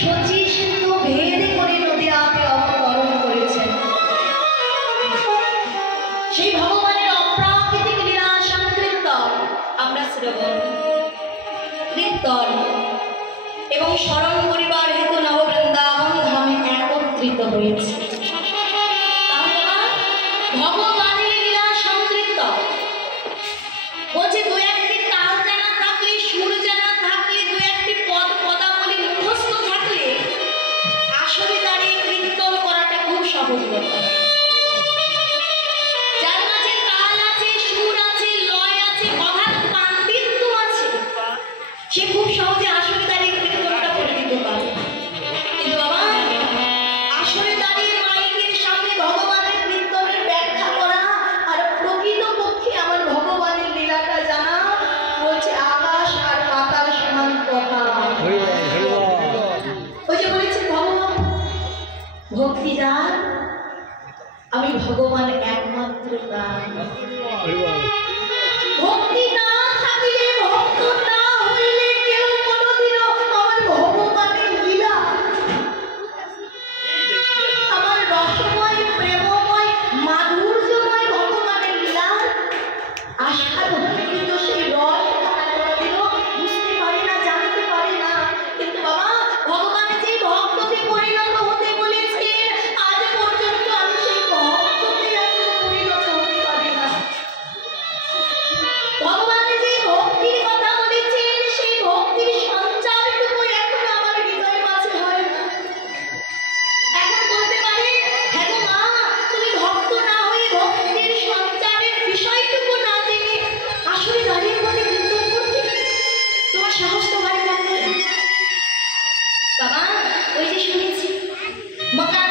শচী সিন্ধু ভেদ করে নদিয়াতে অবতরণ করেছেন। সেই ভগবানের অপ্রাকৃতিক লীলা সংকীর্তন আমরা শ্রবণ কীর্তন এবং স্মরণ করিবার হেতু নববৃন্দাবন ধামে একত্রিত হয়েছে। ভগবানের লীলা সংকীর্তন বলছে দু একটি তাল জানা থাকলে, সুর জানা থাকলে, দু একটি পদ পদাবলী মুখস্থ থাকলে আসলে দাঁড়িয়ে কীর্তন করাটা খুব সহজ ব্যাপার। যার মাঝে তাল আছে, সুর আছে, লয় আছে, কথার পাণ্ডিত্য আছে, সে খুব সহজে আসলে দাঁড়িয়ে কীর্তনটা করে দিতে পারে। কিন্তু বাবা আসলে দাঁড়িয়ে মাইকের সামনে ভগবানের কীর্তনের ব্যাখ্যা করা আর প্রকৃতপক্ষে আমার ভগবানের লীলাটা জানা বলছে আকাশ আর পাতাল সমান তফাৎ। ওই যে বলেছে ভগবান ভক্তি যার, আমি ভগবান একমাত্র প্রাণ। ভক্তি না থাকিলে, ভক্ত না হইলে কেউ কোনোদিনও আমার ভগবানের লীলা, আমার রসময় প্রেমময় মাধুর্যময় ভগবানের লীলা আস্বাদন কিন্তু সেই রস কোনোদিনও বুঝতে পারে না, জানতে পারে না। কিন্তু বাবা ভগবান যে ভক্তকে পরিণত হতে বলেছেন, আজ পর্যন্ত আমি সেই ভক্তকে এখনো পরিণত হতে পারি না। ভগবান যে ভক্তির কথা বলেছেন, সেই ভক্তির সঞ্চারটুকু এখন আমার হৃদয়ের মাঝে হয় না। এখন বলতে পারে হ্যাঁ গো মা, তুমি ভক্ত না হয়ে ভক্তির সঞ্চারের বিষয়টুকু না জেনে আসলে দাঁড়িয়ে বলে কীর্তন করতে তোমার সাহস তো বাড়ি লাগবে। বাবা ওই যে শুনেছি মকা